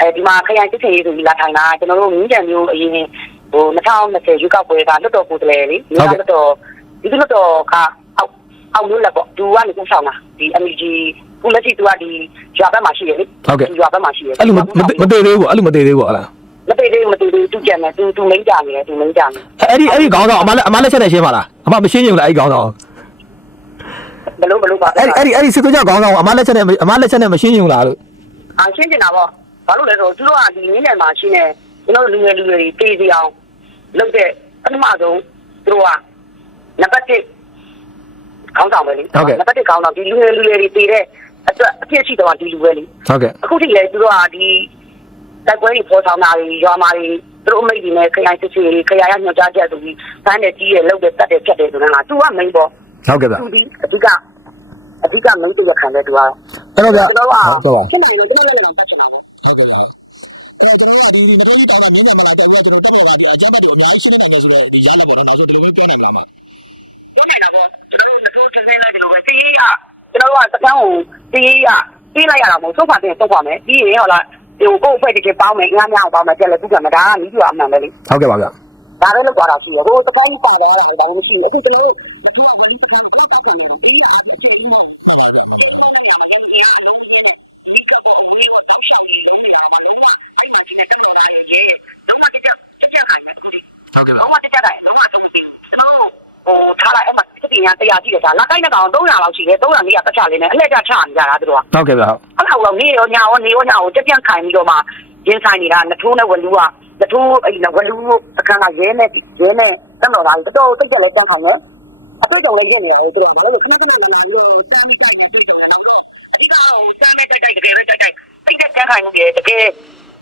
အဲဒီမှာခရိုင်စစ်စေးဆိုပြီးလာထိုင်တာကျွန်တော်တို့မြင်းကြံမျိုးအရင်ဟို2020ရွေးကောက်ပွဲကလွတ်တော်ကိုယ်စားလှယ်လေမြို့လွတ်တော်ဒီလွတ်တော်ကအောက်အောက်မျိုးလက်ပေါ့သူကနေကိုဆောင်တာဒီ MEG ခုလက်ရှိသူကဒီရွာဘက်မှာရှိတယ်လေရွာဘက်မှာရှိတယ်အဲ့လိုမသေးသေးဘူးအဲ့လိုမသေးသေးဘူးဟုတ်လားမသေးသေးမသေးသေးသူကြံတယ်သူသူမိန်ကြနေတယ်သူမိန်ကြနေအဲ့ဒီအဲ့ဒီခေါင်းဆောင်အမလက်အမလက်ချက်နဲ့ရှင်းပါလားအမမရှင်းရင်လည်းအဲ့ဒီခေါင်းဆောင်ဘလို့ဘလို့ပါအဲ့ဒီအဲ့ဒီအဲ့ဒီစစ်သွေးကြခေါင်းဆောင်အမလက်ချက်နဲ့အမလက်ချက်နဲ့မရှင်းရင်လားလို့အာရှင်းနေတာပေါ့ ဘာလို့လဲဆိုတော့သူတို့ကဒီနည်းနယ်မှာရှိနေကျွန်တော်လူငယ်လူငယ်တွေတေးစီအောင်လုပ်တဲ့ပထမဆုံးသူတို့ကနံပါတ်1ခေါင်းဆောင်ပဲလေနံပါတ်1ခေါင်းဆောင်ဒီလူငယ်လူငယ်တွေတေးတဲ့အတွက်အဖြစ်ရှိတော့ဒီလူပဲလေဟုတ်ကဲ့အခုထိလေသူတို့ကဒီတိုက်ပွဲတွေပေါ်ဆောင်တာတွေရွာမှာတွေသူတို့အမိတ်တွေနဲ့ခရိုင်စစ်စစ်တွေခရိုင်ရညွှန်ကြားချက်ဆိုပြီးဖမ်းတယ်ကြီးတယ်လုပ်တယ်တတ်တယ်ဖြတ်တယ်ဆိုတော့ကသူကမိန်ပေါ့ဟုတ်ကဲ့ဗျသူဒီအဓိကအဓိကမိန်တရခံတဲ့သူကအဲ့တော့ဗျကျွန်တော်ကဟုတ်ကဲ့ပါရှင်းတယ်လို့ကျွန်တော်လည်းတော့ပတ်ချင်တာပေါ့ ဟုတ်ကဲ့ပါအဲ့တော့ကျွန်တော်ကဒီမတော်ကြီးတောင်းတာမြင်းမြတ်မှာကျွန်တော်တို့တက်တော့ကဒီအကြမ်းဖက်တွေကိုအများကြီးရှင်းနေတယ်ဆိုတော့ဒီရလက်ပေါ်တော့နောက်ဆုံးဒီလိုမျိုးပြောနိုင်မှာမှာပြောနေတာပေါ့ကျွန်တော်တို့နှစ်ခုတစ်စင်းလိုက်ဒီလိုပဲတရေးရကျွန်တော်တို့ကစကန်းကိုတရေးရပြေးလိုက်ရတာမဟုတ်သုတ်ခွာတင်သုတ်ခွာမယ်ပြီးရင်ဟောလားဒီကိုကိုအဖွဲ့တကယ်ပေါင်းမယ်အများများပေါင်းမယ်ပြက်လက်ပြုတ်မယ်ဒါကမိကျအမှန်ပဲလေဟုတ်ကဲ့ပါဗျဒါပဲလောက်သွားတာရှိရဟိုစကန်းပါတော့ဒါလည်းမရှိအခုကျွန်တော်တို့ 100ရှိတယ်ဒါနောက်တိုင်းတစ်ကောင်300လောက်ရှိတယ်300နေရာတစ်ချလေးနဲ့အလှည့်ကျချနေကြတာသူတို့ကဟုတ်ကဲ့ပါဟုတ်အဲ့ဒါကတော့နေရောညာရောနေရောညာရောကြက်ကြက်ခိုင်ပြီးတော့မှရင်းဆိုင်နေတာနထိုးနဲ့ဝလူကနထိုးအဲ့နဝလူအခန်းကရဲနဲ့ရဲနဲ့တက်တော်သားကြီးတော်တော်စိတ်ကြက်လဲတန်းခိုင်တယ်အတွေ့အကြုံလည်းရင့်နေတယ်သူတို့ကဘာလို့ခဏခဏလာလာပြီးတော့တန်းပြီးတိုက်နေတွေ့ကြတယ်တော့တော့အဓိကဟိုတန်းနဲ့တိုက်တိုက်တကယ်ပဲတိုက်တိုက်စိတ်ကြက်ခိုင်နေတယ်တကယ်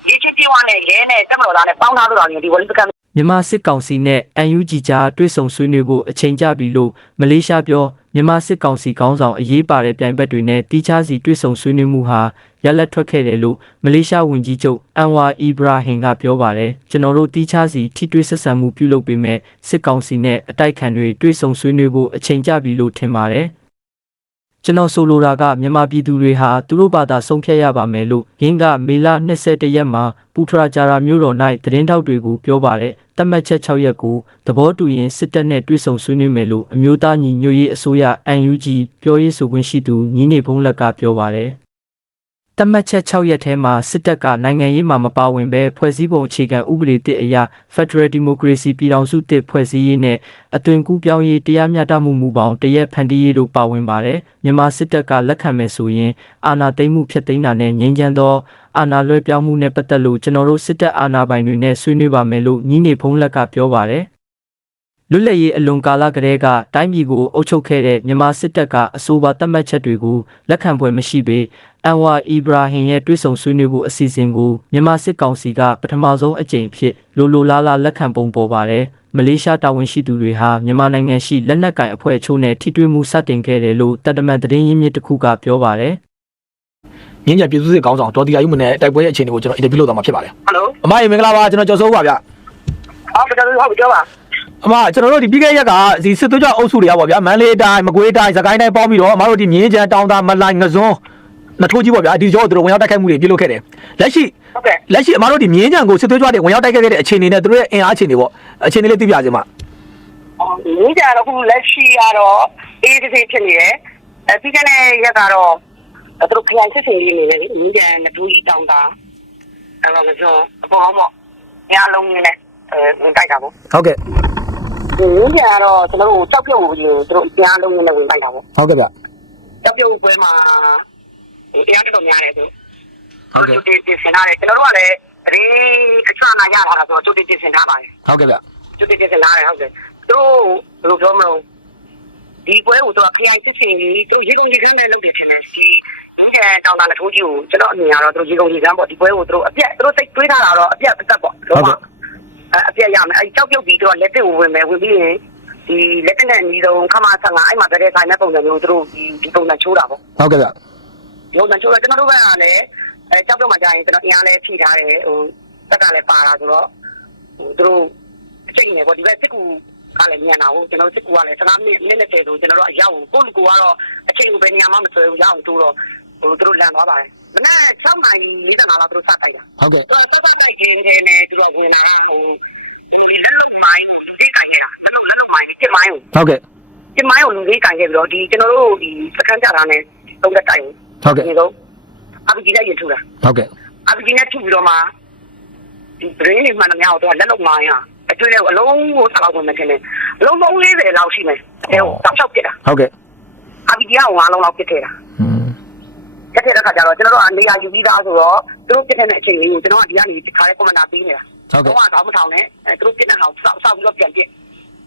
ရေးချင်းပြေးဝနဲ့ရဲနဲ့တက်တော်သားနဲ့ပေါင်းထားလို့တော်နေဒီဝလူကံ မြန်မာစစ်ကောင်စီနဲ့ UNG ကြားတွဲဆုံဆွေးနွေးဖို့အချိန်ကျပြီလို့မလေးရှားပြောမြန်မာစစ်ကောင်စီခေါင်းဆောင်အရေးပါတဲ့ပြိုင်ဘက်တွေနဲ့တီးခြားစီတွဲဆုံဆွေးနွေးမှုဟာရလက်ထွက်ခဲ့တယ်လို့မလေးရှားဝန်ကြီးချုပ်အန်ဝါအီဘရာဟင်ကပြောပါတယ်ကျွန်တော်တို့တီးခြားစီထိတွေ့ဆက်ဆံမှုပြုလုပ်ပေးမယ်စစ်ကောင်စီနဲ့အတိုက်ခံတွေတွဲဆုံဆွေးနွေးဖို့အချိန်ကျပြီလို့ထင်ပါတယ် ကျွန်တော်ဆိုလိုတာကမြန်မာပြည်သူတွေဟာသူတို့ဘာသာဆုံးဖြတ်ရပါမယ်လို့ရင်းကမေလ22ရက်မှာပူထရာဂျာရာမြို့တော်၌သတင်းထောက်တွေကိုပြောပါတယ်တတ်မှတ်ချက်6ရက်ကိုသဘောတူရင်စစ်တပ်နဲ့တွဲဆုံဆွေးနွေးမယ်လို့အမျိုးသားညီညွတ်ရေးအစိုးရ UNG ပြောရေးဆိုခွင့်ရှိသူညီနေဖုံးလက်ကပြောပါတယ် တတ်မှတ်ချက်6ရက်ထဲမှာစစ်တပ်ကနိုင်ငံရေးမှာမပါဝင်ဘဲဖွဲ့စည်းပုံအခြေခံဥပဒေတစ်အရ Federal Democracy ပြည်ထောင်စုတစ်ဖွဲ့စည်းရေးနဲ့အသွင်ကူးပြောင်းရေးတရားမျှတမှုမူပေါင်းတရက်ဖန်တီးရေးတို့ပါဝင်ပါတယ်မြန်မာစစ်တပ်ကလက်ခံမယ်ဆိုရင်အာဏာသိမ်းမှုဖျက်သိမ်းတာနဲ့ငြိမ်းချမ်းသောအာဏာလွှဲပြောင်းမှုနဲ့ပတ်သက်လို့ကျွန်တော်တို့စစ်တပ်အာဏာပိုင်တွေနဲ့ဆွေးနွေးပါမယ်လို့ညီနေဖုံးလက်ကပြောပါတယ် လွတ်လပ်ရေးအလွန်ကာလကတည်းကတိုင်းပြည်ကိုအုပ်ချုပ်ခဲ့တဲ့မြန်မာစစ်တပ်ကအဆိုပါသတ်မှတ်ချက်တွေကိုလက်ခံပွဲမရှိပေအန်ဝါအီဘရာဟင်ရဲ့တွဲဆောင်ဆွေးနွေးဖို့အစီအစဉ်ကိုမြန်မာစစ်ကောင်စီကပထမဆုံးအကြိမ်ဖြစ်လိုလိုလားလားလက်ခံပုံပေါ်ပါတယ်မလေးရှားတာဝန်ရှိသူတွေဟာမြန်မာနိုင်ငံရှိလက်နက်ကင်အဖွဲ့အချို့နဲ့ထိတွေ့မှုစတင်ခဲ့တယ်လို့တတမန်သတင်းရင်းမြစ်တစ်ခုကပြောပါတယ်မြင်းကြံပြည်သူစစ်ခေါင်းဆောင်ဒေါ်တီယာယူမနဲ့တိုက်ပွဲရဲ့အခြေအနေကိုကျွန်တော်အင်တာဗျူးလုပ်သွားမှာဖြစ်ပါတယ်ဟယ်လိုအမရေမင်္ဂလာပါကျွန်တော်ကျော်စိုးပါဗျဟုတ်ကဲ့ဟုတ်ကဲ့ပါ အမကျွန်တော်တို့ဒီပြီးခဲ့တဲ့ရက်ကဒီစစ်သွေးကြအုပ်စုတွေကပေါ့ဗျာမန္တလေးတိုင်းမကွေးတိုင်းစကိုင်းတိုင်းပေါင်းပြီးတော့အမတို့ဒီမြင်းကြံတောင်သာမလိုင်ငစွန်းနထိုးကြီးပေါ့ဗျာဒီကျော်တို့ဝင်ရောက်တိုက်ခိုက်မှုတွေပြုလုပ်ခဲ့တယ်လက်ရှိဟုတ်ကဲ့လက်ရှိအမတို့ဒီမြင်းကြံကိုစစ်သွေးကြတွေဝင်ရောက်တိုက်ခိုက်ခဲ့တဲ့အခြေအနေနဲ့သူတို့ရဲ့အင်အားအခြေအနေပေါ့အခြေအနေလေးသိပြစေမှာဒီကြတော့ခုလက်ရှိကတော့အေးတစ်စိဖြစ်နေတယ်အဲပြီးတဲ့ရက်ကတော့သူတို့ခရိုင်စစ်စင်လေးနေတယ်ဒီကြနတူကြီးတောင်းတာအဲတော့မစုံအပေါ်ပေါ့ညလုံးကြီးနဲ့အဲဝင်တိုက်တာပေါ့ဟုတ်ကဲ့ ဒီကြကတော့ကျွန်တော်တို့ကြောက်ပြုတ်ကိုသူတို့ညလုံးကြီးနဲ့ဝင်တိုက်တာပေါ့ဟုတ်ကဲ့ဗျကြောက်ပြုတ်ပွဲမှာတရားတော်များတယ်သူဟုတ်ကဲ့ကျုပ်တင်တင်ဆင်ထားတယ်ကျွန်တော်တို့ကလည်းတရင်အချနာရတာဆိုတော့ကျုပ်တင်တင်ဆင်ထားပါတယ်ဟုတ်ကဲ့ဗျကျုပ်တင်တင်ဆင်ထားတယ်ဟုတ်တယ်သူတို့ဘယ်လိုပြောမလို့ဒီပွဲကိုတော့ခရိုင်စစ်စင်ကြီးသူရေကုန်ကြီးခင်းနေလို့ဒီချင်တယ်ဒီကတောင်တာထိုးကြီးကိုကျွန်တော်အမြင်ကတော့သူတို့ရေကုန်ကြီးကမ်းပေါ့ဒီပွဲကိုသူတို့အပြက်သူတို့စိတ်တွေးထားတာတော့အပြက်အသက်ပေါ့လုံးဝ အပြက်ရမယ်အဲကြောက်ပြုတ်ပြီးတော့လက်တစ်ဝင်မယ်ဝင်ပြီးရင်ဒီလက်တစ်နဲ့ညီတော့ခမဆန်ကအဲ့မှာတကယ်ဆိုင်တဲ့ပုံစံမျိုးသူတို့ဒီဒီပုံစံချိုးတာပေါ့ဟုတ်ကဲ့ဗျရုံတန်ချိုးတော့ကျွန်တော်တို့ဘက်ကလည်းအဲကြောက်ပြုတ်မှကြာရင်ကျွန်တော်အင်အားလည်းဖြည့်ထားတယ်ဟိုတက်ကလည်းပါလာဆိုတော့ဟိုသူတို့အချိန်နေပေါ့ဒီဘက်စစ်ကူကလည်းမြန်တာဟုတ်ကျွန်တော်စစ်ကူကလည်း15မိနစ်မိနစ်30ဆိုကျွန်တော်တို့အရောက်ကိုကိုလူကိုကတော့အချိန်ကိုဘယ်နေရာမှမဆွဲဘူးရအောင်တိုးတော့ဟိုသူတို့လန်သွားပါတယ် မနက်6နာရီ45လောက်သူတို့စတိုက်တာ။ဟုတ်ကဲ့။သူကစစတိုက်ခြင်းတည်းနဲ့သူကဝင်လာဟိုမိုင်းတိတ်ခိုင်းတာသူတို့လည်းမိုင်းတိတ်မိုင်းဟုတ်ကဲ့။တိတ်မိုင်းကိုလူလေးခိုင်းခဲ့ပြီးတော့ဒီကျွန်တော်တို့ဒီစကန်ကြတာနဲ့သုံးသက်တိုက်ဘူး။ဟုတ်ကဲ့။ဒီလိုအပကြီးနဲ့ရထူတာ။ဟုတ်ကဲ့။အပကြီးနဲ့ထူပြီးတော့မှဒီဘရင်းလေးမှန်သမျှကိုသူကလက်လုံးမိုင်းอ่ะအတွေ့အလုံးကိုတောက်ဝင်မယ်ထင်တယ်။လုံးလုံး40လောက်ရှိမယ်။အဲကိုတောက်ချောက်ပြစ်တာ။ဟုတ်ကဲ့။အပကြီးက5လုံးလောက်ပြစ်ခဲ့တာ။ ပြစ်ခဲ့တဲ့ခါကျတော့ကျွန်တော်တို့ကနေရာယူပြီးသားဆိုတော့သူတို့ပြစ်တဲ့အချိန်လေးကိုကျွန်တော်ကဒီကနေခါရဲကွန်မန်ဒါပေးနေတာဟုတ်ကဲ့တော့တော့မထောင်နဲ့အဲသူတို့ပြစ်တဲ့ဟာကိုစောက်စောက်ပြီးတော့ပြန်ပြစ်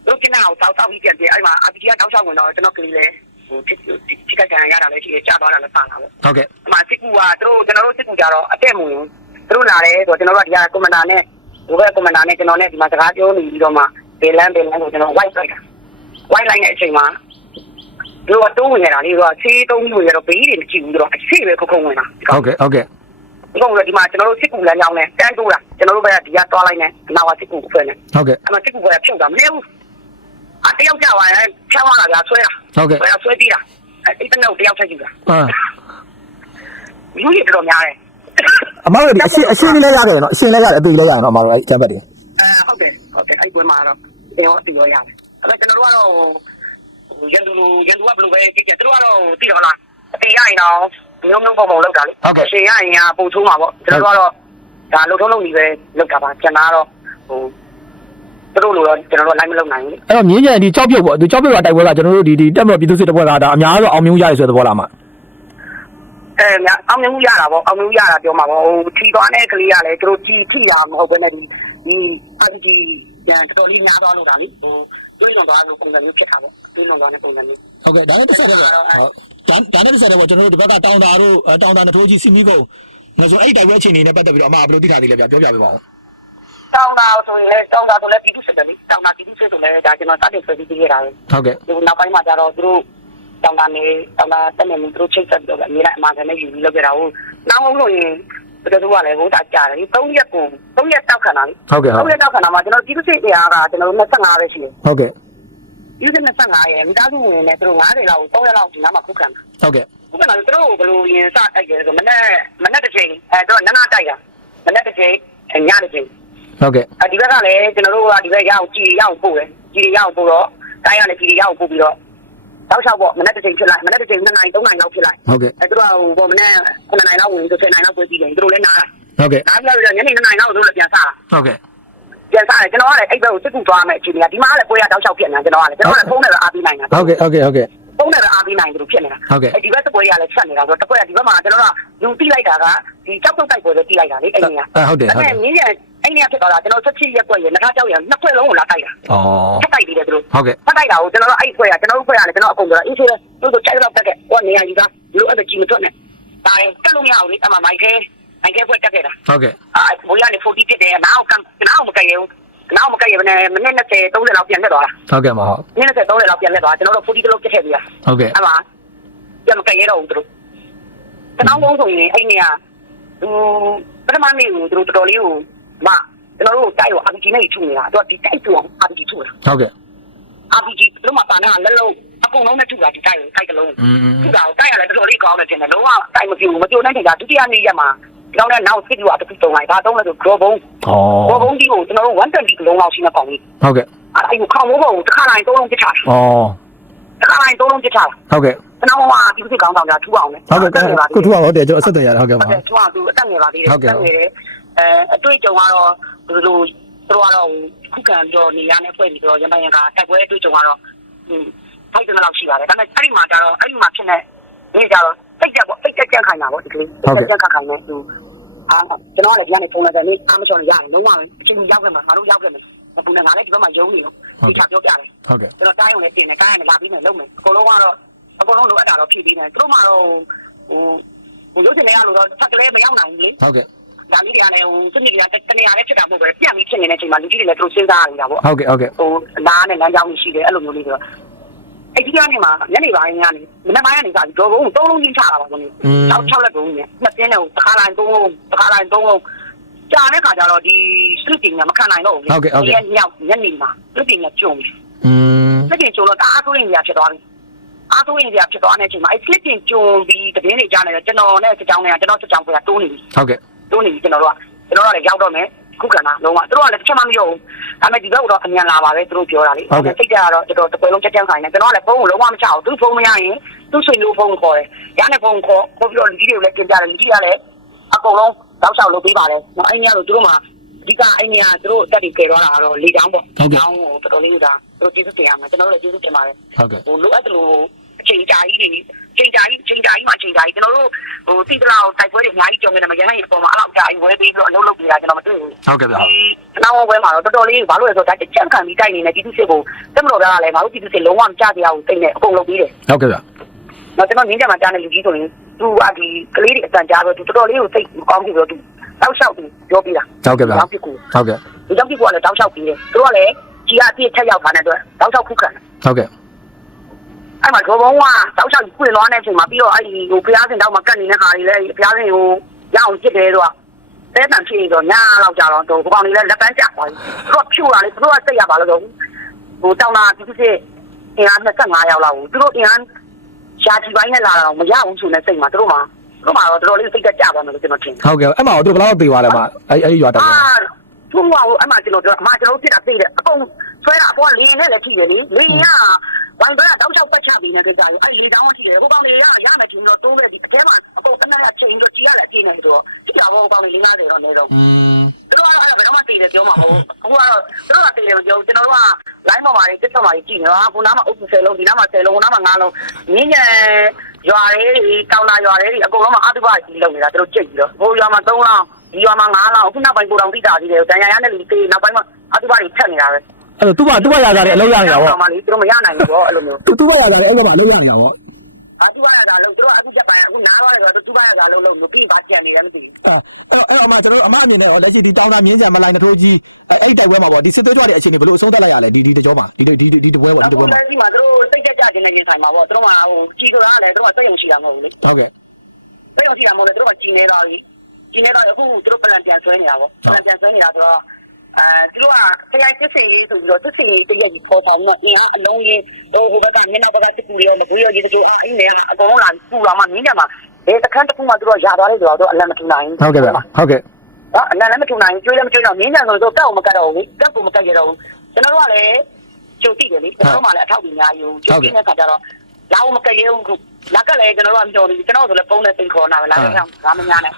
သူတို့ပြစ်တဲ့ဟာကိုစောက်စောက်ပြီးပြန်ပြစ်အဲ့မှာအပီကြီးကတောက်လျှောက်ဝင်တော့ကျွန်တော်ကလေးလေးဟိုတစ်ချိကကန်ရတာလည်းရှိတယ်ကြာသွားတာလည်းပါလာပေါ့ဟုတ်ကဲ့အမှစစ်ကူကသူတို့ကျွန်တော်တို့စစ်ကူကြတော့အတက်မဝင်သူတို့လာတယ်ဆိုတော့ကျွန်တော်တို့ကဒီကကွန်မန်ဒါနဲ့ဘိုးဘက်ကွန်မန်ဒါနဲ့ကျွန်တော်နဲ့ဒီမှာစကားပြောနေပြီးတော့မှဘေလန်ဘေလန်ကိုကျွန်တော် white လိုက်တာ white လိုက်တဲ့အချိန်မှာသူ တို့ကတိုးဝင်နေတာလေသူကဆေးတုံးပြီးဝင်ရတော့ဘေးတွေမကြည့်ဘူးသူတို့အရှိပဲခုခုံဝင်တာဟုတ်ကဲ့ဟုတ်ကဲ့ဒီကောင်ကဒီမှာကျွန်တော်တို့စစ်ကူလမ်းကြောင်းနဲ့တန်းတိုးတာကျွန်တော်တို့ဘက်ကဒီကတွားလိုက်နဲ့အနာဝစစ်ကူအဖွဲ့နဲ့ဟုတ်ကဲ့အမှစစ်ကူဘက်ကဖြုတ်တာမနေဘူးအတယောက်ကြသွားရင်ဖြောင်းလာတာဆွဲတာဟုတ်ကဲ့ဆွဲဆွဲပြီးတာအဲ့ဒီတနေ့တယောက်ထက်ကြည့်တာအာလူကြီးတော်များတယ်အမားတို့ဒီအရှင်းအရှင်းလေးလည်းရတယ်နော်အရှင်းလည်းရတယ်အသေးလည်းရတယ်နော်အမားတို့အဲ့အချမ်းဘက်တွေအဲဟုတ်တယ်ဟုတ်တယ်အဲ့ပွဲမှာတော့တေရောတေရောရတယ်အဲ့ကျွန်တော်တို့ကတော့ ရန်သူရန်သူကဘယ်လိုပဲကြည့်ကြသူတို့ကတော့သိတော့လားအတေရရင်တော့မျိုးမျိုးပုံပုံလောက်တာလေရှေ့ရရင်ကပုံထိုးမှာပေါ့ကျွန်တော်တို့ကတော့ဒါလုံထုံးလုံးကြီးပဲလောက်တာပါကျွန်တော်ကတော့ဟိုသူတို့လိုတော့ကျွန်တော်တို့လိုက်မလုပ်နိုင်ဘူးလေအဲ့တော့မြင်းကြံဒီကြောက်ပြုတ်ပေါ့ဒီကြောက်ပြုတ်ကတိုက်ပွဲကကျွန်တော်တို့ဒီဒီတက်မတော်ပြည်သူစစ်တပ်ဖွဲ့ကဒါအများဆုံးအောင်မြင်ရတယ်ဆိုတဲ့သဘောလားမအဲများအောင်မြင်မှုရတာပေါ့အောင်မြင်မှုရတာပြောမှာပေါ့ဟိုထီသွားတဲ့ကလေးကလည်းသူတို့ကြည်ထိတာမဟုတ်ဘဲနဲ့ဒီဒီအဒီတော်တော်လေးများသွားလို့တာလေဟိုတွေးလွန်သွားလို့ပုံစံမျိုးဖြစ်တာပေါ့ တွေးလွန်သွားတဲ့ပုံစံမျိုးဟုတ်ကဲ့ဒါနဲ့တစ်ဆက်တည်းပေါ့ဟုတ်ဒါဒါနဲ့တစ်ဆက်တည်းပေါ့ကျွန်တော်တို့ဒီဘက်ကတောင်တာတို့တောင်တာနထိုးကြီးစီမီကုန်ငါဆိုအဲ့တိုက်ပွဲအခြေအနေနဲ့ပတ်သက်ပြီးတော့အမဘယ်လိုသိထားသေးလဲဗျပြောပြပေးပါဦးတောင်းတာဆိုရင်လည်းတောင်းတာဆိုလည်းပြည်သူစစ်တယ်လေတောင်းတာပြည်သူစစ်ဆိုလည်းဒါကျွန်တော်စတင်ဆွေးနွေးခဲ့တာပဲဟုတ်ကဲ့ဒီနောက်ပိုင်းမှာကျတော့သူတို့တောင်းတာနေတောင်းတာတက်နေမှုသူတို့ချိတ်ဆက်ပြီးတော့အများအမှားကနေယူပြီးလုပ်ကြတာဟုတ်နောက်ဆုံးလို့ရင်ဘယ်လိုကလဲဟိုတာကြားတယ်၃ရက်ကို၃ရက်တောက်ခံတာလေဟုတ်ကဲ့ဟုတ်၃ရက်တောက်ခံတာမှာကျွန်တော်ပြည်သူစစ်တရားကကျွန်တော်25ပဲရှိတယ်ဟုတ်ကဲ့ ပြည်သူ25ရဲ့မိသားစုဝင်နဲ့သူတို့90လောက်3ရက်လောက်ဒီနားမှာခုခံတာဟုတ်ကဲ့ခုခံတာသူတို့ဘယ်လိုရင်စတိုက်တယ်ဆိုမနေ့မနေ့တစ်ချိန်အဲတော့နနာတိုက်တာမနေ့တစ်ချိန်ညတစ်ချိန်ဟုတ်ကဲ့အဒီဘက်ကလည်းကျွန်တော်တို့ကဒီဘက်ရအောင်ကြည်ရအောင်ပို့တယ်ကြည်ရအောင်ပို့တော့တိုင်းရလည်းကြည်ရအောင်ပို့ပြီးတော့တောက်လျှောက်ပေါ့မနေ့တစ်ချိန်ဖြစ်လိုက်မနေ့တစ်ချိန်2နိုင်3နိုင်လောက်ဖြစ်လိုက်ဟုတ်ကဲ့အဲသူတို့ကဟိုမနေ့9နိုင်လောက်ဝင်ဆို10နိုင်လောက်ပွဲပြီးတယ်သူတို့လည်းနားတာဟုတ်ကဲ့နားပြီးတော့ညနေ2နိုင်လောက်သူတို့လည်းပြန်စားတာဟုတ်ကဲ့ ပြန်စားတယ်ကျွန်တော်ကလည်းအဲ့ဘက်ကိုစစ်ကူသွားမယ်အချိန်ကဒီမှာလည်းပွဲရတောက်လျှောက်ဖြစ်နေတာကျွန်တော်ကလည်းကျွန်တော်ကလည်းဖုန်းနဲ့ပဲအားပေးနိုင်တာဟုတ်ကဲ့ဟုတ်ကဲ့ဟုတ်ကဲ့ဖုန်းနဲ့ပဲအားပေးနိုင်တယ်လို့ဖြစ်နေတာဟုတ်ကဲ့ဒီဘက်စပွဲရလည်းချက်နေတာဆိုတော့တစ်ပွဲကဒီဘက်မှာကျွန်တော်ကလူတိလိုက်တာကဒီကြောက်တုတ်တိုက်ပွဲတွေတိလိုက်တာလေအဲ့ဒီကအဲဟုတ်တယ်ဟုတ်တယ်မြင်းရအဲ့ဒီကဖြစ်သွားတာကျွန်တော်17ရက်ကွက်ရနှစ်ခါကြောက်ရနှစ်ခွက်လုံးကိုလာတိုက်တာอ๋อထပ်တိုက်ပြီးတယ်သူတို့ဟုတ်ကဲ့ဖတ်တိုက်တာကိုကျွန်တော်တို့အဲ့ဖွဲကကျွန်တော်တို့ဖွဲရတယ်ကျွန်တော်အကုန်ပြောအေးဆေးပဲသူတို့ချိုက်တော့တက်ခဲ့ဟောနေရာကြီးကလူအဲ့ဒါကြီးမတွက်နဲ့ဒါရင်တက်လို့မရဘူးလေအမှမိုက်ခဲ မိုက်ခဲဖွဲတက်ခဲ့တာဟုတ်ကဲ့အာဘိုးရနေ40တက်တယ်နောက်ကန်နောက်မကြရဘူးနောက်မကြရဘဲနဲ့မိနစ်20 30လောက်ပြန်လက်သွားတာဟုတ်ကဲ့မဟုတ်မိနစ်30 30လောက်ပြန်လက်သွားကျွန်တော်တို့40ကလေးတက်ခဲ့ပြီလားဟုတ်ကဲ့အဲ့မှာပြန်မကြရတော့ဘူးသူတို့ကျွန်တော်ဘုံဆိုရင်အဲ့နေကသူပထမနေ့ကိုသူတို့တော်တော်လေးကိုမကျွန်တော်တို့တိုက်ရော RPG နဲ့ထုနေတာသူကဒီတိုက်တူအောင် RPG ထုတာဟုတ်ကဲ့ RPG လုံးမပါနာလက်လုံးအကုန်လုံးနဲ့ထုတာဒီတိုက်ကိုတိုက်ကလုံးอืมထုတာကိုတိုက်ရလဲတော်တော်လေးကောင်းတယ်တင်တယ်လုံးဝတိုက်မပြူမပြိုနိုင်တယ်ကဒုတိယနေ့ရက်မှာ နောက်နဲ့နောက်စစ်ယူအတူတုံလိုက်ဒါတုံးလို့ဆို grow bone ဩ grow bone ဒီကိုကျွန်တော်တို့120ကလုံးလောက်ရှိနေပေါင်လေးဟုတ်ကဲ့အဲ့ဒီခေါင်းမိုးပေါ်ကိုတစ်ခါတိုင်းသုံးလုံးပြစ်ချတာဩတစ်ခါတိုင်းသုံးလုံးပြစ်ချတာဟုတ်ကဲ့ကျွန်တော်ကဒီစစ်ကောင်းဆောင်ကြထူအောင်လေဟုတ်ကဲ့ကုထုကဟုတ်တယ်ကျွန်တော်အဆက်တန်ရတယ်ဟုတ်ကဲ့ပါ ထူအောင်သူအတက်ငယ်ပါသေးတယ်တက်ငယ်တယ်အဲအတွေ့အကြုံကတော့ဘယ်လိုသူတို့ကတော့ခုခံပြီးတော့နေရာနဲ့ဖွဲ့ပြီးတော့ရန်ပိုင်ရန်ကတိုက်ပွဲအတွေ့အကြုံကတော့ဟိုထိုက်တယ်လောက်ရှိပါတယ်ဒါပေမဲ့အဲ့ဒီမှာကျတော့အဲ့ဒီမှာဖြစ်နေနေကြတော့ စိတ်ကြပေါ့စိတ်ကြကြခံတာပေါ့ဒီကလေးစိတ်ကြကြခံနေသူအာကျွန်တော်လည်းဒီကနေဖုန်းလိုက်တယ်နေအားမချော်ရတယ်လုံးဝအချင်းကြီးရောက်ခဲ့မှာငါတို့ရောက်ခဲ့မယ်ဘုံနဲ့ငါလည်းဒီဘက်မှာယုံနေတော့ဒီချပြောပြတယ်ဟုတ်ကဲ့ကျွန်တော်တိုင်းုံနဲ့တင်တယ်တိုင်းနဲ့လာပြီးနေလုံးမယ်အကုန်လုံးကတော့အကုန်လုံးလိုအပ်တာတော့ဖြည့်ပြီးနေသူတို့မှတော့ဟိုဟိုရုပ်ရှင်တွေကလို့တော့သက်ကလေးမရောက်နိုင်ဘူးလေဟုတ်ကဲ့ဒါလေးတွေကလည်းဟိုစနစ်တွေကတနေရာနဲ့ဖြစ်တာမဟုတ်ပဲပြန်ပြီးဖြစ်နေတဲ့အချိန်မှာလူကြီးတွေလည်းသူတို့စဉ်းစားနေတာပေါ့ဟုတ်ကဲ့ဟုတ်ကဲ့ဟိုနားနဲ့လမ်းကြောင်းရှိတယ်အဲ့လိုမျိုးလေးဆိုတော့ အဲ့ဒီကနေမှညနေပိုင်းကနေမနက်ပိုင်းကနေစပြီးဒေါ်ကုန်းကို၃လုံးကြီးချတာပါကိုနေတောက်၆လက်ကုန်းနဲ့နှစ်ပြင်းနဲ့တစ်ခါလိုက်၃လုံးတစ်ခါလိုက်၃လုံးကြာတဲ့ခါကျတော့ဒီစုတင်ကမခံနိုင်တော့ဘူးဟုတ်ကဲ့ဟုတ်ကဲ့ညောက်ညနေမှာစုတင်ကကျုံပြီอืมစုတင်ကျုံတော့တအားသွင်းနေရဖြစ်သွားပြီအားသွင်းနေရဖြစ်သွားတဲ့အချိန်မှာအဲ့စုတင်ကျုံပြီးတပြင်းတွေကြားနေတော့ကျွန်တော်နဲ့စကြောင်းနဲ့ကျွန်တော်စကြောင်းကတိုးနေပြီဟုတ်ကဲ့တိုးနေပြီကျွန်တော်တို့ကကျွန်တော်တို့လည်းရောက်တော့မယ် ခုခံတာလုံးဝသူတို့ကလည်းတစ်ချက်မှမပြောဘူးဒါပေမဲ့ဒီဘက်ကတော့အမြန်လာပါပဲသူတို့ပြောတာလေစိတ်ကတော့တော်တော်တပွဲလုံးချက်ချမ်းဆိုင်နေကျွန်တော်ကလည်းဖုန်းကိုလုံးဝမချအောင်သူဖုန်းမရရင်သူ့ဆွေမျိုးဖုန်းခေါ်တယ်ရတဲ့ဖုန်းခေါ်ခေါ်ပြီးတော့လူကြီးတွေကိုလည်းတင်ပြတယ်လူကြီးကလည်းအကုန်လုံးတောက်လျှောက်လုပ်ပေးပါတယ်နော်အဲ့ညတော့သူတို့မှအဓိကအဲ့ညကသူတို့အတက်တွေကယ်သွားတာကတော့လေချောင်းပေါ့ချောင်းကိုတော်တော်လေးကသူတို့ကျေးဇူးတင်ရမှာကျွန်တော်တို့လည်းကျေးဇူးတင်ပါတယ် ဟုတ်ကဲ့ဟိုလိုအပ်တယ်လို့အချိန်ကြာကြီးတွေ ချိန်ကြာကြီးချိန်ကြာကြီးမှချိန်ကြာကြီးကျွန်တော်တို့ဟိုတိတလားတိုက်ပွဲတွေအများကြီးကြုံနေတယ်မရဟရင်အပေါ်မှာအဲ့လောက်ကြာကြီးဝဲပြီးတော့အလုပ်လုပ်နေတာကျွန်တော်မတွေ့ဘူးဟုတ်ကဲ့ဗျာဒီနောက်ဝဲမှာတော့တော်တော်လေးဘာလို့လဲဆိုတော့ဒါချက်ခံပြီးတိုက်နေတဲ့ပြည်သူစစ်ကိုတက်မလို့တာကလည်းငါတို့ပြည်သူစစ်လုံးဝမကြတရားဘူးတိတ်နေအကုန်လုပ်ပြီးတယ်ဟုတ်ကဲ့ဗျာတော့ကျွန်တော်ငင်းကြမှာကြားနေလူကြီးဆိုရင်သူကဒီကလေးတွေအတန်ကြားတော့သူတော်တော်လေးကိုစိတ်မကောင်းဘူးဆိုတော့သူတောက်လျှောက်ပြီးပြောပြတာဟုတ်ကဲ့ဗျာတောက်ပြကူဟုတ်ကဲ့ဒီတောက်ပြကူကလည်းတောက်လျှောက်ပြီးတယ်သူကလည်းကြီးအပြည့်ထက်ရောက်ပါတဲ့အတွက်တောက်လျှောက်ခုခံတယ်ဟုတ်ကဲ့ အဲ့မှာဘောဘုံကတောက်လျှောက်ခွင့်သွားတဲ့အချိန်မှာပြီးတော့အဲ့ဒီဟိုဖျားစင်တောက်မှာကတ်နေတဲ့ခါလေးလဲဖျားစင်ကိုရအောင်ကြစ်တယ်တော့တဲတန်ဖြစ်တော့ညာလောက်ကြတော့တော့ကောင်လေးလဲလက်ပန်းကျသွားပြီသူကဖြူလာလေသူကစိတ်ရပါလို့တော့ဟိုတောင်းတာဒီစစ်အင်အား25ရောက်လောက်သူတို့အင်အားရှားချီပိုင်းနဲ့လာတာတော့မရဘူးဆိုတဲ့စိတ်မှာသူတို့မှာသူတို့မှာတော့တော်တော်လေးစိတ်ကကြသွားတယ်လို့ကျွန်တော်ထင်တယ်ဟုတ်ကဲ့အဲ့မှာတို့ဘယ်လောက်သေးပါလဲမအဲ့အဲ့ဒီရွာတက်အာသူ့ဟောအမှကျွန်တော်ပြောအမှကျွန်တော်ပြတာသိတယ်အကုန် ဆွဲတာပေါ်လင်းနဲ့လည်းထိတယ်လေလင်းကဝိုင်ဘက်တောက်ချောက်ပတ်ချပြီးနေတဲ့ကြရအဲ့လေတောင်းထိတယ်ဟိုကောင်လေးရရမယ်သူတို့တိုးပဲဒီအထဲမှာအကုန်တနက်ချိန်တော့ကြည်ရလည်းကြည်နေတော့ကြည်ရဘောကောင်လေး50တော့နေတော့อืมသူတို့ကတော့ဘယ်တော့မှတည်တယ်ပြောမှာမဟုတ်အခုကတော့သူတို့ကတည်တယ်မပြောကျွန်တော်တို့က line ပေါ်မှာတက်တက်မှာကြည့်နေတာခုနားမှာအုပ်10လုံးဒီနားမှာ10လုံးခုနားမှာ9လုံးငင်းငယ်ရွာလေးတောင်လာရွာလေးအကုန်လုံးမှာအတုပကြီးလုံနေတာသူတို့ကြိတ်ပြီးတော့ဟိုရွာမှာ3လောင်းဒီရွာမှာ9လောင်းအခုနောက်ပိုင်းကိုတောင်တိတာသေးတယ်ဒဏ်ရာရတဲ့လူတွေနောက်ပိုင်းမှာအတုပကြီးထက်နေတာပဲ အဲ့တော့သူ့ဘာသူ့ဘာရတာလေအလုပ်ရနေတာဗောမှလေသူတို့မရနိုင်ဘူးပေါ့အဲ့လိုမျိုးသူ့ဘာရတာလေအဲ့မှာအလုပ်ရနေတာဗောအတုပရတာလုံးသူတို့အခုချက်ပိုင်းအခုနားသွားတယ်ဆိုတော့သူပရတာလုံးလုံးမပြီးပါကြံနေတယ်မသိဘူးအဲ့အဲ့အမကျွန်တော်အမအနေနဲ့လက်ရှိဒီတောင်းတာမြင်းကြံမလိုက်တထိုးကြီးအဲ့တိုက်ပွဲမှာပေါ့ဒီစစ်သွေးကြွတဲ့အချိန်တွေဘယ်လိုအဆုံးသတ်လိုက်ရလဲဒီဒီတကြောမှာဒီဒီဒီဒီပွဲပေါ့ဒီပွဲမှာဒီမှာသူတို့စိတ်ကြကြခြင်းနဲ့ခြင်းဆိုင်မှာပေါ့သူတို့ကဟိုကြီးကြလားလေသူတို့ကစိတ်ယုံရှိတာမဟုတ်ဘူးလေဟုတ်ကဲ့စိတ်ယုံရှိတာမဟုတ်လေသူတို့ကကြီးနေသွားပြီကြီးနေတော့အခုသူတို့ပလန်ပြန်ဆွဲနေတာပေါ့ပလန်ပြန်ဆွဲနေတာဆိုတော့အဲ သူတို့ကဆရာစစ်စေးရေးဆိုပြီးတော့စစ်စေးရေးတရက်ကြီးခေါ်ဆောင်တော့အင်းအလုံးကြီးဟိုဟိုဘက်ကမျက်နှာဘက်ကစစ်ကူရောမကွေးရောကြီးတို့အားအင်းနေအကုန်လုံးလာပူလာမှမြင်းကြမှာဘယ်တစ်ခန်းတစ်ခုမှသူတို့ရသွားတယ်ဆိုတော့အလံမထူနိုင်ဟုတ်ကဲ့ဗျာဟုတ်ကဲ့နော်အနန္တမထူနိုင်ကျွေးလည်းမကျွေးတော့မြင်းကြံဆိုတော့ကောက်မကတ်တော့ဘူးကတ်ကိုမကတ်ရတော့ဘူးကျွန်တော်တို့ကလည်းကြိုတိတယ်လေကျွန်တော်တို့မှလည်းအထောက်အများကြီးကြိုတိတဲ့ခါကျတော့လာအောင်မကတ်ရဘူးခုလာကလည်းကျွန်တော်တို့ကပြောနေကျွန်တော်ဆိုလည်းပုံနဲ့စိန်ခေါ်နာပဲလာခဲ့အောင်ငါမညာနဲ့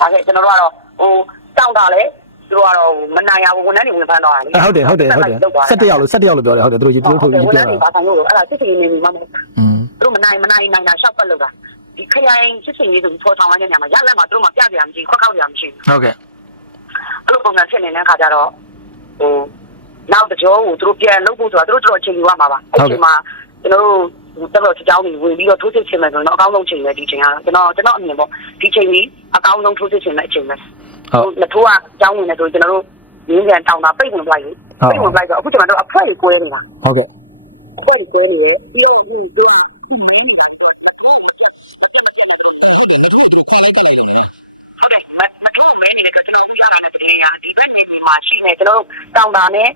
ဒါဆိုကျွန်တော်တို့ကတော့ဟိုတောင်းတာလေ သူတို့ကတော့မနိုင်ရဘူးဝန်ထမ်းတွေဝင်ဖမ်းသွားတာလေဟုတ်တယ်ဟုတ်တယ်ဟုတ်တယ်17ယောက်လို့17ယောက်လို့ပြောတယ်ဟုတ်တယ်သူတို့ရေးသူတို့ထုတ်ရေးဝန်ပြထမ်းတွေတာပါဆိုင်လို့အဲ့ဒါစစ်စစ်နေနေမှာမဟုတ်อืมသူတို့မနိုင်မနိုင်နိုင်တာရှောက်ပတ်လို့တာဒီခရိုင်စစ်စစ်နေဆိုပေါ်ဆောင်တဲ့နေရာမှာရလက်မှာသူတို့မှပြပြရမရှိခွက်ခောက်ရမရှိဟုတ်ကဲ့အဲ့လိုပုံစံဖြစ်နေတဲ့ခါကျတော့ဟိုနောက်တကြောကိုသူတို့ပြန်လုပ်ဖို့ဆိုတာသူတို့တော်တော်အချိန်ယူရမှာပါအဲ့ချိန်မှာကျွန်တော်တို့တက်တော့ချောင်းကြီးဝင်ပြီးတော့ထိုးစစ်ချင်မယ်ဆိုတော့အကောင်းဆုံးချိန်ပဲဒီချိန်ကကျွန်တော်ကျွန်တော်အမြင်ပေါ့ဒီချိန်ကြီးအကောင်းဆုံးထိုးစစ်ချင်တဲ့အချိန်ပဲ ဟုတ်မထိုးကကျောင်းဝင်နေဆိုကျွန်တော်တို့ရင်းပြန်တောင်းတာပိတ်ဝင်လိုက်ပိတ်ဝင်လိုက်တော့အခုကျွန်တော်တို့အဖွဲကိုကွဲနေတာဟုတ်ကဲ့အဖွဲကိုကွဲနေတယ်ပြီးတော့ဟိုသူကမင်းနေတာဟုတ်တယ်မမထိုးမင်းနေတယ်ကျွန်တော်တို့ရတာနဲ့တည်းရဒီဘက်နေဒီမှာရှိနေကျွန်တော်တို့တောင်းတာနဲ့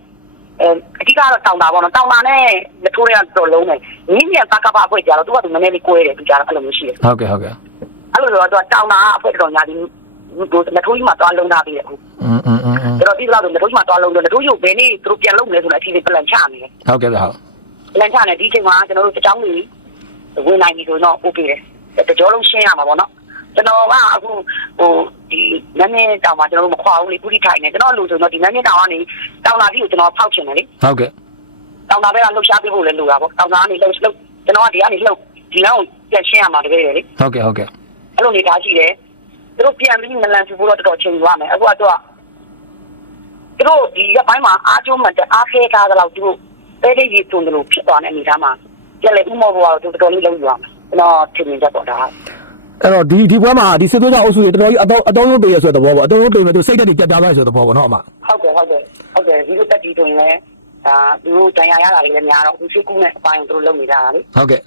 အဲအဓိကတော့တောင်းတာပေါ့နော်တောင်းတာနဲ့မထိုးရတော့လုံးနေရင်းပြန်ကကပအဖွဲ့ကြတော့သူကသူနည်းနည်းလေးကွဲတယ်သူကြတော့အဲ့လိုမျိုးရှိတယ်ဟုတ်ကဲ့ဟုတ်ကဲ့အဲ့လိုတော့သူကတောင်းတာအဖွဲ့တော်ညာဒီ တို့မထိုးကြီးမှာသွားလုံးတာပြီးတယ်အခု อืมอืมอืม ကျွန်တော်ဒီလောက်တော့မထိုးကြီးမှာသွားလုံးတယ်မထိုးကြီးကိုဘယ်နေ့သူတို့ပြန်လုံးလဲဆိုတော့အချိန်လေးပလန်ချနေတယ် ဟုတ်ကဲ့ဗျာဟုတ် ပလန်ချနေဒီချိန်မှာကျွန်တော်တို့အကြောင်းကြီးဝင်နိုင်ပြီဆိုတော့ okay တယ်တကြောလုံးရှင်းရမှာပေါ့နော်ကျွန်တော်ကအခုဟိုဒီနန်းနေတောင်မှာကျွန်တော်တို့မခွာဘူးလေပုရိထိုင်နေကျွန်တော်လူဆိုတော့ဒီနန်းနေတောင်ကနေတောင်လာကြီးကိုကျွန်တော်ဖောက်ချင်တယ်လေ ဟုတ်ကဲ့ တောင်လာဘက်ကလှုပ်ရှားပေးဖို့လည်းလိုတာပေါ့တောင်လာကနေလှုပ်လှုပ်ကျွန်တော်ကဒီကနေလှုပ်ဒီလောက်ပြန်ရှင်းရမှာတကယ်လေ ဟုတ်ကဲ့ဟုတ်ကဲ့ အဲ့လိုနေသားရှိတယ် သူတို့ပြန်ပြီးနလန်ပြဖို့တော့တော်တော်ချိန်ယူရမယ်အခုကတော့သူတို့ဒီရက်ပိုင်းမှာအားကျုံးမှတ်အားခဲထားတဲ့လောက်သူတို့တဲတဲ့ကြီးတုံတယ်လို့ဖြစ်သွားတဲ့အနေထားမှာကြက်လေဥမောဘွားတို့တော်တော်လေးလုံးယူရမယ်ကျွန်တော်ထင်မြင်ချက်ပေါ့ဒါအဲ့တော့ဒီဒီပွဲမှာဒီစစ်သွေးကြောင့်အုပ်စုတွေတော်တော်ကြီးအတော့အတော့ရုံးပေးရဆိုတဲ့သဘောပေါ့အတော့ရုံးပေးမယ်သူစိတ်ဓာတ်တွေပြတ်ပြားသွားဆိုတဲ့သဘောပေါ့နော်အမဟုတ်တယ်ဟုတ်တယ်ဟုတ်တယ်ဒီလိုတက်တီဆိုရင်လည်းဒါသူတို့တန်ရာရတာတွေလည်းများတော့သူစိတ်ကူးနဲ့အပိုင်းသူတို့လုပ်နေကြတာလေဟုတ်ကဲ့